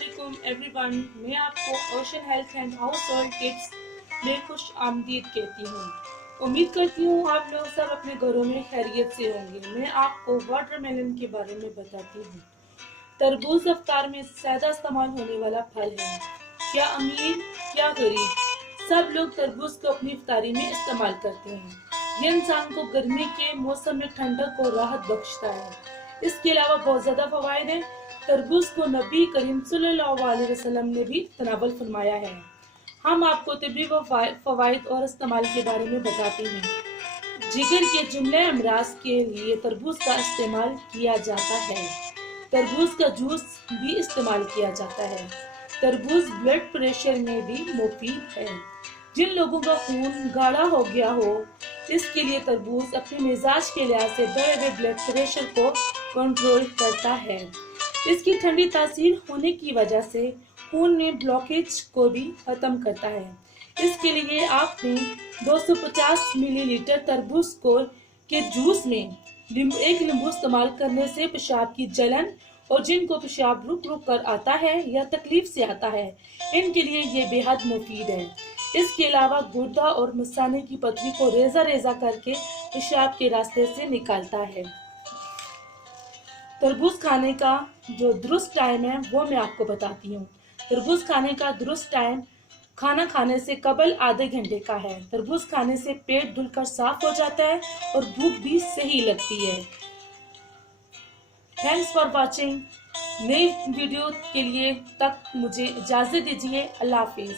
अस्सलामुअलैकुम एवरीवन, मैं आपको ocean health and house hold tips में खुश आमदीद कहती हूँ। उम्मीद करती हूँ आप लोग सब अपने घरों में खैरियत से होंगे। मैं आपको वाटरमेलन के बारे में बताती हूँ। तरबूज अफ्तार में ज्यादा इस्तेमाल होने वाला फल है। क्या अमीर क्या गरीब, सब लोग तरबूज को अपनी इफ्तारी में इस्तेमाल करते हैं। ये इंसान को गर्मी के मौसम में ठंडक और राहत बख्शता है। इसके अलावा बहुत ज्यादा फवाइद है। तरबूज को नबी करीम सल्लल्लाहु अलैहि वसल्लम ने भी तनावल फरमाया है। हम आपको तिब्बी फवाइद और इस्तेमाल के बारे में बताते हैं। जिगर के जुमले अमराज के लिए तरबूज का इस्तेमाल किया जाता है। तरबूज का जूस भी इस्तेमाल किया जाता है। तरबूज ब्लड प्रेशर में भी मुफीद है। जिन लोगों का खून गाढ़ा हो गया हो, इसके लिए तरबूज अपने मिजाज के लिहाज से बढ़े हुए ब्लड प्रेशर को कंट्रोल करता है। इसकी ठंडी तासीर होने की वजह से खून में ब्लॉकेज को भी खत्म करता है। इसके लिए आपने 250 मिलीलीटर तरबूज के जूस में एक नींबू इस्तेमाल करने से पेशाब की जलन और जिनको पेशाब रुक रुक कर आता है या तकलीफ से आता है, इनके लिए ये बेहद मुफीद है। इसके अलावा गुर्दा और मसाने की पथरी को रेजा रेजा करके पेशाब के रास्ते से निकालता है। तरबूज खाने का जो दुरुस्त टाइम है वो मैं आपको बताती हूँ। तरबूज खाने का दुरुस्त टाइम खाना खाने से कबल आधे घंटे का है। तरबूज खाने से पेट धुलकर साफ हो जाता है और भूख भी सही लगती है। Thanks for watching. नई वीडियो के लिए तक मुझे इजाजत दीजिए। अल्लाह हाफिज।